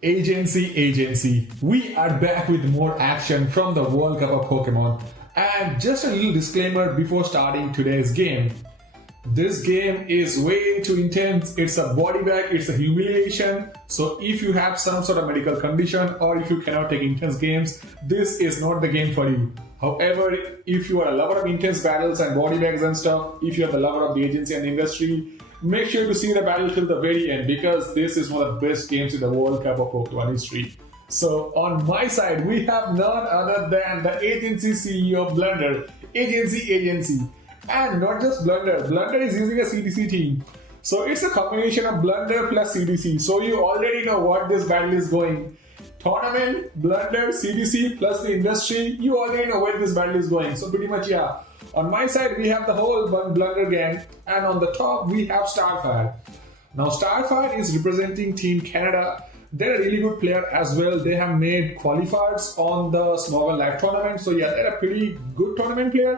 Agency, we are back with more action from the World Cup of Pokemon. And just a little disclaimer before starting today's game. This game is way too intense. It's a body bag, it's a humiliation. So if you have some sort of medical condition or if you cannot take intense games, this is not the game for you. However, if you are a lover of intense battles and body bags and stuff, if you are the lover of the agency and the industry, make sure to see the battle till the very end because this is one of the best games in the World Cup of Pokemon history. So on my side, we have none other than the agency CEO Blunder. Agency. And not just Blunder. Blunder is using a CDC team. So it's a combination of Blunder plus CDC. So you already know what this battle is going. Tournament, Blunder, CDC plus the industry. You already know where this battle is going. So pretty much, yeah. On my side, we have the whole Blunder gang. And on the top, we have Starfire. Now, Starfire is representing Team Canada. They're a really good player as well. They have made qualifiers on the Small Live tournament. So yeah, they're a pretty good tournament player.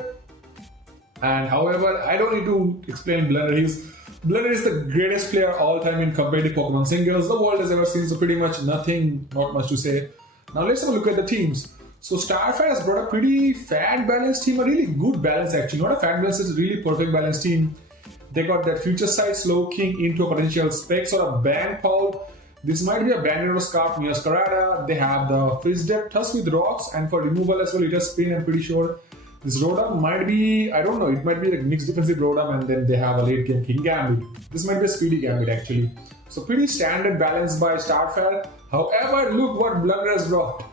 And however, I don't need to explain Blunder. Blunder is the greatest player all time in competitive Pokemon singles the world has ever seen. So pretty much not much to say. Now let's have a look at the teams. So Starfire has brought a pretty fat balanced team, a really good balance actually. Not a fat balance, it's a really perfect balanced team. They got that future side Slowking into a potential Specs or a Band Paul. This might be a Bandit or Scarf Neoscarada. They have the Fizz Depth Tusk with Rocks, and for removal as well, it has Spin, I'm pretty sure. This Rotom might be, I don't know, it might be like mixed defensive Rotom, and then they have a late game King Gambit. This might be a speedy Gambit actually. So pretty standard balance by Starfire. However, look what Blunder has brought.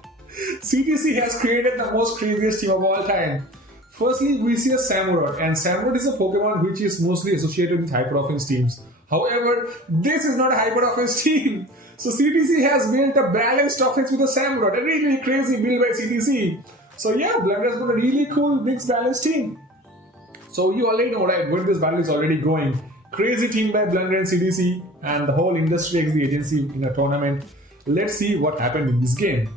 CTC has created the most craziest team of all time. Firstly, we see a Samurott, and Samurott is a Pokemon which is mostly associated with hyper offense teams. However, this is not a hyper offense team. So CTC has built a balanced offense with a Samurott, a really crazy build by CTC. So yeah, Blunder has got a really cool mixed balanced team. So you already know, right, where this battle is already going. Crazy team by Blunder and CTC, and the whole industry against the agency in a tournament. Let's see what happened in this game.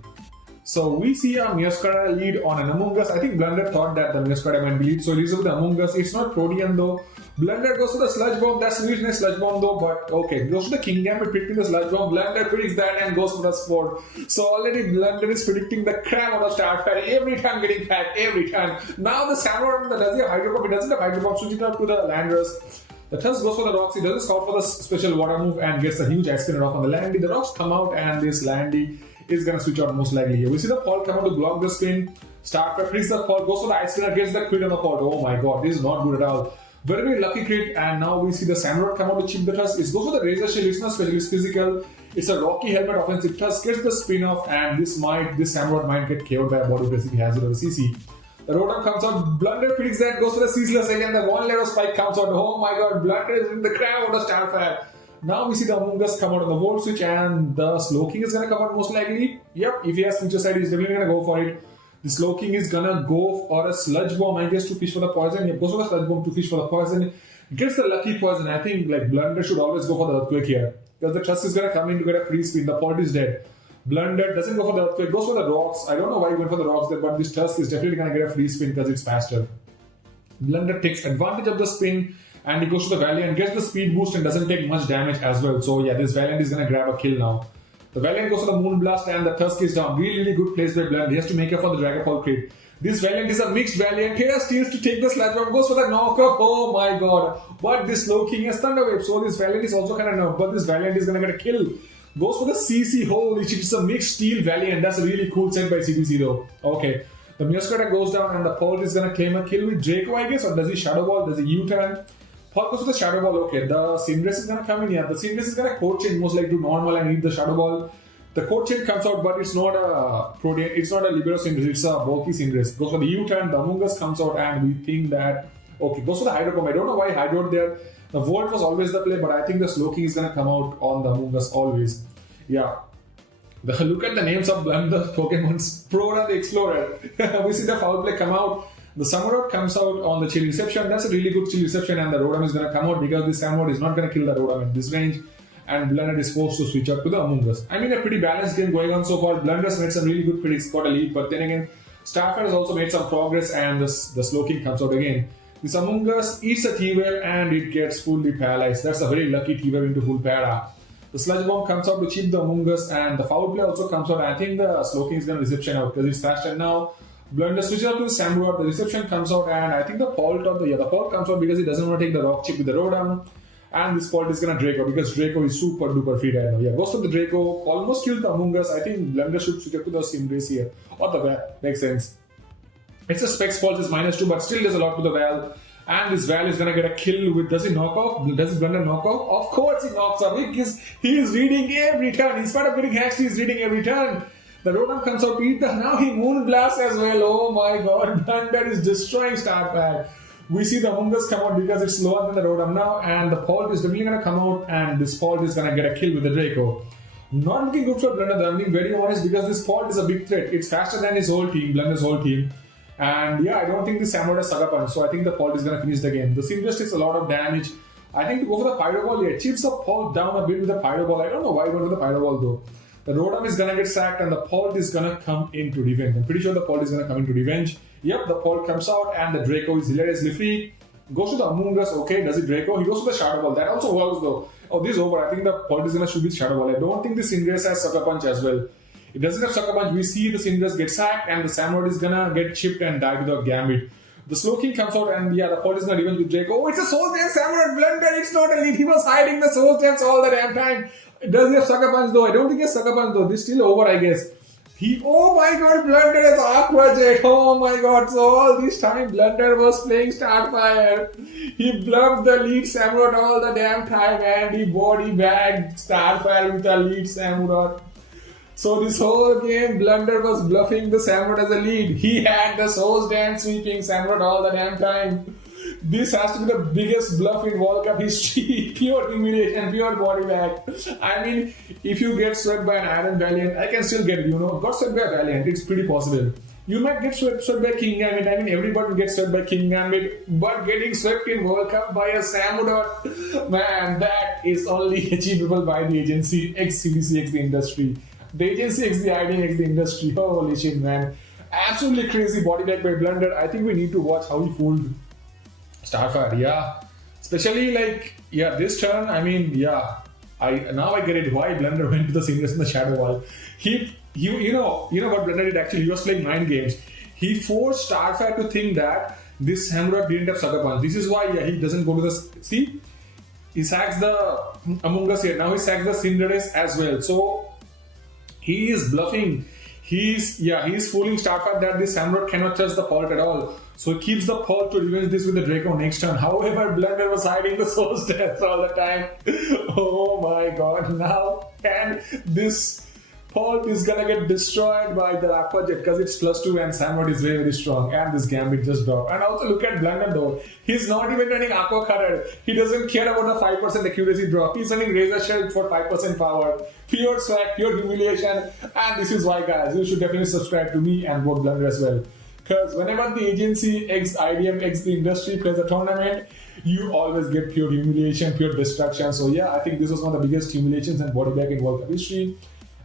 So we see a Neoscarada lead on an Among Us. I think Blunder thought that the Neoscarada might be lead, so he leads with the Among Us. It's not Protean though. Blunder goes to the Sludge Bomb. That's really nice Sludge Bomb though, but okay. Goes to the King Gambit, predicting the Sludge Bomb. Blunder predicts that and goes for the Sport. So already Blunder is predicting the crap out of Starfire. Every time getting packed, every time. Now the Samurott does the Hydro Pump. It doesn't have Hydro Pump, switch it out to the Landorus. The Tusk goes for the Rocks. He doesn't scout for the special water move and gets a huge Ice Spinner off on the Landy. The Rocks come out and this Landy is going to switch out most likely here. We see the Paul come out to block the spin. Starfire predicts the Paul, goes for the Ice Spinner, gets the crit on the Paul. Oh my god, this is not good at all. Very, very lucky crit, and now we see the Samurott come out to chip the Tusk. It goes for the Razor Shield, it's not special, it's physical. It's a Rocky Helmet offensive. Tusk gets the spin off, and this Samurott might get KO'd by a body press if he has it over CC. The Rotom comes out, Blunder predicts that, goes for the Ceaseless again, the one letter spike comes out. Oh my god, Blunder is in the crap out of Starfire. Now we see the Among Us come out on the Volt Switch, and the Slowking is going to come out most likely. Yep, if he has future side, he's definitely going to go for it. The Slowking is gonna go for a Sludge Bomb, I guess, to fish for the poison. He goes for the Sludge Bomb to fish for the poison. Gets the lucky poison. I think like Blunder should always go for the Earthquake here. Because the Tusk is gonna come in to get a free spin. The Pot is dead. Blunder doesn't go for the Earthquake, goes for the Rocks. I don't know why he went for the Rocks there, but this Tusk is definitely gonna get a free spin because it's faster. Blunder takes advantage of the spin and he goes to the Valiant, gets the speed boost and doesn't take much damage as well. So yeah, this Valiant is gonna grab a kill now. The Valiant goes for the Moonblast and the Tusk is down. Really good plays by Blunder. He has to make up for the Dragapult crit. This Valiant is a mixed Valiant. Here steals to take the Sludge Bomb. Goes for the knockoff. Oh my god. But this Slowking has Thunder Wave. So this Valiant is also kind of nerfed. But this Valiant is going to get a kill. Goes for the CC. Holy shit. It's a mixed Steel Valiant. That's a really cool set by CDC though. Okay. The Neoscarada goes down and the Pult is going to claim a kill with Draco, I guess. Or does he Shadow Ball? Does he U-turn? Paul goes for the Shadow Ball. Okay. The Cinderace is going to come in here. The Cinderace is going to code change most likely to normal and eat the Shadow Ball. The code chain comes out, but it's not a Protean, it's not a Libero Cinderace, it's a bulky Cinderace. Goes for the U-turn, the Among Us comes out, and we think that, okay, goes for the Hydro Pump. I don't know why Hydro there. The Volt was always the play, but I think the Slowking is going to come out on the Among Us always. Yeah. Look at the names of the Pokemon's Prora the Explorer. We see the Foul Play come out. The Samurott comes out on the Chill Reception. That's a really good Chill Reception, and the Rotom is going to come out because the Samurott is not going to kill the Rotom in this range. And Blunder is forced to switch up to the Among Us. I mean, a pretty balanced game going on so far. Blunder's made some really good predicts, got a lead, but then again, Starfire has also made some progress, and the Slowking comes out again. This Among Us eats a T-Wave and it gets fully paralyzed. That's a very lucky T-Wave into full para. The sludge bomb comes out to chip the Amoongus, and the foul play also comes out. I think the slow king is going to reception out because it's faster now. Blunder switches out to Samurai. The reception comes out, and I think the fault comes out because he doesn't want to take the rock chip with the Rotom. And this fault is gonna Draco because Draco is super duper free right now. Yeah, goes to the Draco, almost killed the Amoongus. I think Blunder should switch up to the Cinderace here. Or the Val. Makes sense. It's a Specs fault is -2, but still there's a lot to the Val. And this Val is gonna get a kill with. Does he knock off? Does Blunder knock off? Of course he knocks off. He is reading every turn. In spite of getting hacked, he is reading every turn. The Rotom comes out to eat the. Now he Moon Blast as well. Oh my god, Blunder is destroying Starfire. We see the Amoongus come out because it's slower than the Rotom now, and the Fault is definitely going to come out, and this Fault is going to get a kill with the Draco. Not looking good for Blunder, I'm being very honest, because this Fault is a big threat. It's faster than his whole team, Blunder's whole team. And yeah, I don't think the Samurai has Sucker Punch, so I think the Fault is going to finish the game. The Cinderace takes a lot of damage. I think to go for the Pyro Ball, yeah, chips the Fault down a bit with the Pyro Ball. I don't know why he went for the Pyro Ball though. The Rotom is gonna get sacked and the Fault is gonna come into revenge. I'm pretty sure the Fault is gonna come into revenge. Yep, the Fault comes out and the Draco is hilariously free. Goes to the Amoongus, okay, does it Draco? He goes to the Shadow Ball. That also works though. Oh, this is over. I think the Fault is gonna shoot with Shadow Ball. I don't think the Cinderace has Sucker Punch as well. It doesn't have Sucker Punch. We see the Cinderace get sacked and the Samurai is gonna get chipped and die to the Gambit. The Slowking comes out and yeah, the Fault is gonna revenge with Draco. Oh, it's a Soul Dance Samurai Blunder. It's not a lead. He was hiding the Soul Dance all the damn time. Does he have Sucker Punch though? I don't think he has Sucker Punch though. This is still over, I guess. Oh my god, Blunder is Aqua Jet. Oh my god, so all this time Blunder was playing Starfire. He bluffed the lead Samurott all the damn time and he body bagged Starfire with the lead Samurott. So this whole game, Blunder was bluffing the Samurott as a lead. He had the Soul's Dance sweeping Samurott all the damn time. This has to be the biggest bluff in World Cup history. Pure humiliation, pure body bag. I mean, if you get swept by an Iron Valiant, I can still get it, Got swept by a Valiant, it's pretty possible. You might get swept by King Gambit. I mean, everybody gets swept by King Gambit. But getting swept in World Cup by a Samurott, man, that is only achievable by the agency X CDC X the industry. The agency X the IDM X the industry. Holy shit, man. Absolutely crazy body bag by Blunder. I think we need to watch how he fooled Starfire, yeah. Especially this turn, I mean, yeah. Now I get it why Blunder went to the Cinderace in the Shadow Wall. You know what Blunder did actually? He was playing mind games. He forced Starfire to think that this Samurai didn't have Sucker Punch. This is why he doesn't go to the... See? He sacks the Amoongus here. Now he sacks the Cinderace as well. So, he is bluffing. He's fooling Starfire that this Samurai cannot touch the Fault at all. So he keeps the Fault to revenge this with the Draco next turn. However, Blunder was hiding the Soul's Dance all the time. Oh my god, now and this Fault is gonna get destroyed by the Aqua Jet because it's +2 and Samurai is very very strong and this Gambit just dropped. And also look at Blunder though. He's not even running Aqua Cutter. He doesn't care about the 5% accuracy drop. He's running Razor Shell for 5% power. Pure swag, pure humiliation. And this is why guys, you should definitely subscribe to me and vote Blunder as well. Because whenever the agency X IDM X the industry plays a tournament, you always get pure humiliation, pure destruction. So yeah, I think this was one of the biggest humiliations and body bag in World Cup history.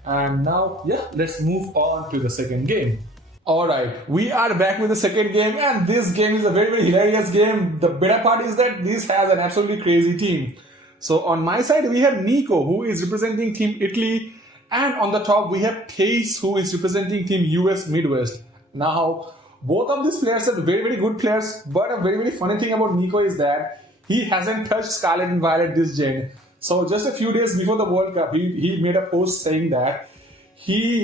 And now, yeah, let's move on to the second game. Alright, we are back with the second game and this game is a very, very hilarious game. The better part is that this has an absolutely crazy team. So on my side, we have Nico who is representing Team Italy and on the top we have Tace who is representing Team US Midwest. Now, both of these players are very, very good players, but a very, very funny thing about Nico is that he hasn't touched Scarlet and Violet this gen. So just a few days before the World Cup, he made a post saying that he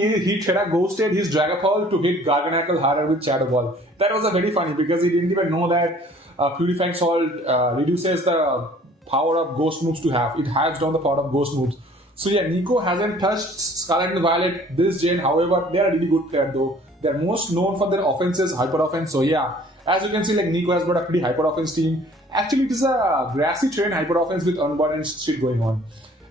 ghosted his Dragapult to hit Garganacl harder with Shadow Ball. That was a very funny because he didn't even know that Purifying Salt reduces the power of Ghost moves to half. It halves down the power of Ghost moves. So yeah, Nico hasn't touched Scarlet and Violet this gen. However, they are a really good player though. They're most known for their offenses, hyper offense. So yeah, as you can see, Nico has got a pretty hyper offense team. Actually, it is a grassy terrain hyper offense with unbalanced shit going on.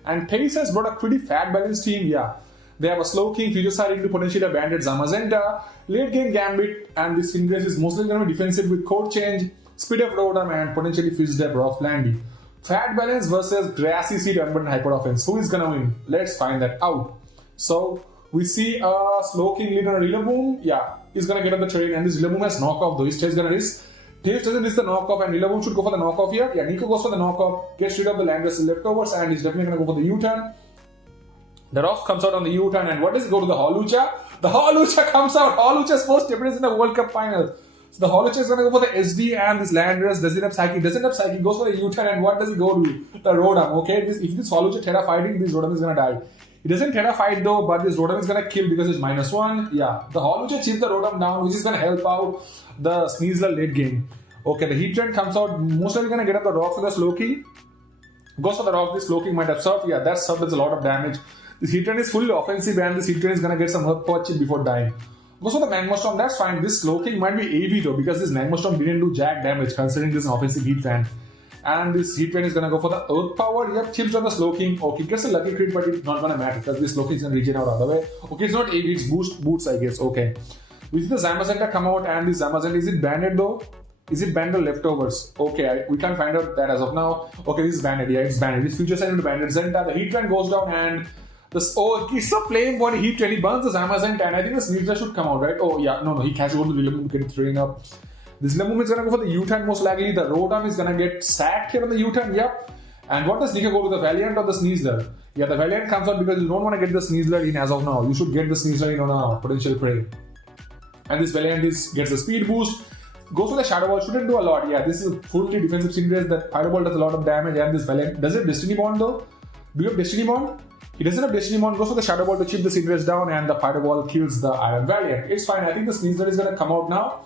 And Tace has brought a pretty fat balanced team. Yeah, they have a Slow King, Future Sight into potentially a Bandit Zamazenta, late game Gambit, and this Cinderace is mostly going to be defensive with Code Change, Speed Up Rotom, and potentially Fizz Dep Rough Landy. Fat balance versus grassy seed unbalanced hyper offense. Who is going to win? Let's find that out. So we see a Slow King lead on a Rillaboom. Yeah, he's going to get on the terrain and this Rillaboom has knockoff though. His Tace going to risk. Tace doesn't risk the knockoff and Rillaboom should go for the knockoff here. Yeah, Nico goes for the knockoff, gets rid of the Landorus leftovers and he's definitely going to go for the U-turn. The Rock comes out on the U-turn, and what does it go to the Holucha? The Holucha comes out. Holucha's first appearance in the World Cup final. So the Holucha is going to go for the SD and this Landers. Doesn't have Psyche. Doesn't have Psyche. Goes for the U-turn, and what does he go to? The Rotom. Okay, if this Holucha Terra fighting, this Rotom is going to die. He doesn't Terra fight though, but this Rotom is going to kill because it's -1. Yeah, the Holucha chips the Rotom down, which is going to help out the Sneasler late game. Okay, the Heat Trend comes out. Most likely going to get up the Rock for the Slowking. Goes for the Rock. This Slowking might have Surf. Yeah, that Surf does a lot of damage. This Heat Trend is fully offensive, and this Heat Trend is going to get some Herb Perch before dying. Goes for the Magma Storm. That's fine. This Slowking might be AV though, because this Magma Storm didn't do jack damage considering this offensive Heat Trend. And this Heat Trend is going to go for the Earth Power. Yep, chips on the Slowking. Okay, gets a lucky crit, but it's not going to matter because this Slowking is going to regen out other way. Okay, it's not AV, it's boots, I guess. Okay. We see the Zamazenta come out, and this Zamazenta, is it banded though? Is it banned or leftovers? Okay, we can't find out that as of now. Okay, this is banded. Yeah, it's banded. This future sent into banded. Zenta, the Heat Trend goes down, and it's a flame body Heat Trend. He burns the Zamazenta, and I think the Sneasler should come out, right? Oh, yeah, no, he catches over the Rillaboom, get it throwing up. This Rillaboom is going to go for the U-turn most likely. The Rotom is going to get sacked here on the U-turn, yep. And what does Nika go to, the Valiant or the Sneasler? Yeah, the Valiant comes out because you don't want to get the Sneasler in as of now. You should get the Sneasler in on a potential prey. And this Valiant gets a speed boost. Goes for the Shadow Ball, shouldn't do a lot. Yeah, this is a fully defensive Cinderace. That Shadow Ball does a lot of damage, and this Valiant. Does it have Destiny Bond though? Do you have Destiny Bond? He doesn't have Destiny Bond. Goes for the Shadow Ball to chip the Cinderace down, and the Shadow Ball kills the Iron Valiant. It's fine. I think the Sneasler is going to come out now.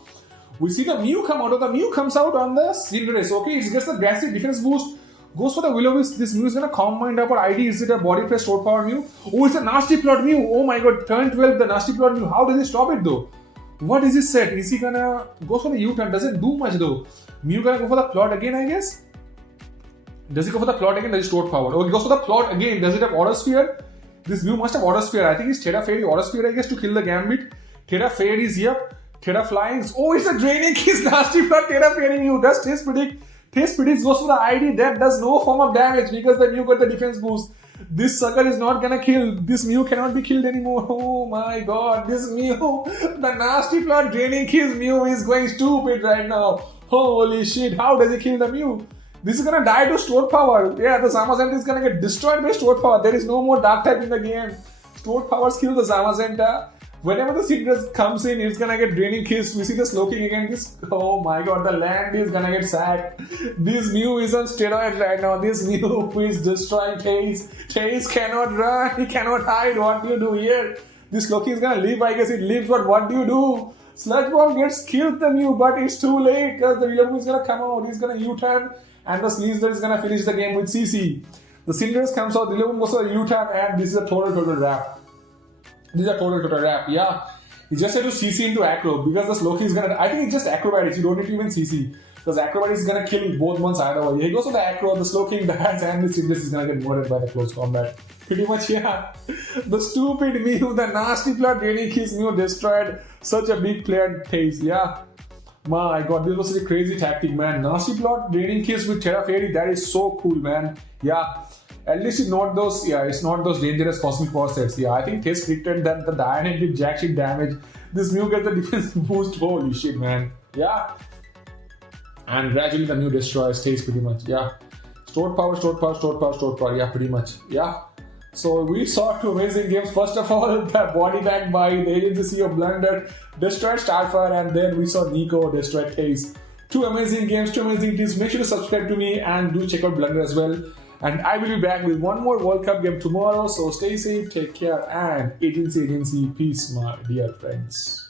We see the Mew come out. The Mew comes out on the Cinderace. Okay, it gets the Grassy defense boost. Goes for the Will-O-Wisp. This Mew is going to Calm Mind up, or ID. Is it a Body Press Sword Power Mew? Oh, it's a Nasty Plot Mew. Oh my god, turn 12, the Nasty Plot Mew. How does he stop it though? What is his set? Is he gonna go for the U-turn? Doesn't do much though. Mew gonna go for the plot again, I guess? Does he go for the plot again? Does he Stored Power? Oh, he goes for the plot again. Does it have Auto Sphere? This Mew must have Auto Sphere. I think it's Terra Fairy Auto Sphere, I guess, to kill the Gambit. Terra Fairy is here. Terra Flying. Oh, it's a Draining Kiss Nasty Plot Terra Fairy Mew. Does Taste Predict? Taste Predict goes for the ID. That does no form of damage because the Mew got the defense boost. This sucker is not gonna kill. This Mew cannot be killed anymore. Oh my god, this Mew, the Nasty Plot Draining Kiss Mew is going stupid right now. Holy shit, how does he kill the Mew? This is gonna die to Stored Power. Yeah, the Zamazenta is gonna get destroyed by Stored Power. There is no more Dark type in the game. Stored Powers kill the Zamazenta. Whenever the Cinderace comes in, it's gonna get Draining Kiss. We see the Slowking again. Oh my god, the land is gonna get sacked. This Mew is on steroids right now. This Mew is destroying Tails. Tails cannot run. He cannot hide. What do you do here? This Slowking is gonna live. I guess it lives, but what do you do? Sludge Bomb gets killed the Mew, but it's too late because the Rillaboom is gonna come out. He's gonna U-turn, and the Sneasler is gonna finish the game with CC. The Cinderace comes out. The Rillaboom goes for a U-turn, and this is a total wrap. This is a total wrap, yeah. You just have to CC into Acro because the Slowking is gonna. I think it's just Acrobatics. You don't need to even CC because Acrobatics is gonna kill both ones either way. He goes for the Acro, the Slowking dies, and the Cinderace is gonna get murdered by the close combat. Pretty much, yeah. The stupid Mew, the Nasty Plot Draining Kiss Mew destroyed such a big player Tails, yeah. My god, this was such a crazy tactic, man. Nasty Plot Draining Kiss with Terra Fairy, that is so cool, man. Yeah. At least it's not those dangerous Cosmic Power sets. Yeah, I think Tails predicted that the Dianite did jack shit damage. This Mew gets the defense boost. Holy shit, man. Yeah. And gradually the Mew destroys Tails pretty much. Yeah. Stored power. Yeah, pretty much. Yeah. So we saw two amazing games. First of all, the BODYBAG by the Agency of Blunder destroyed Starfire, and then we saw Nico destroy Tails. Two amazing games, two amazing teams. Make sure to subscribe to me and do check out Blunder as well. And I will be back with one more World Cup game tomorrow. So stay safe, take care, and agency, peace, my dear friends.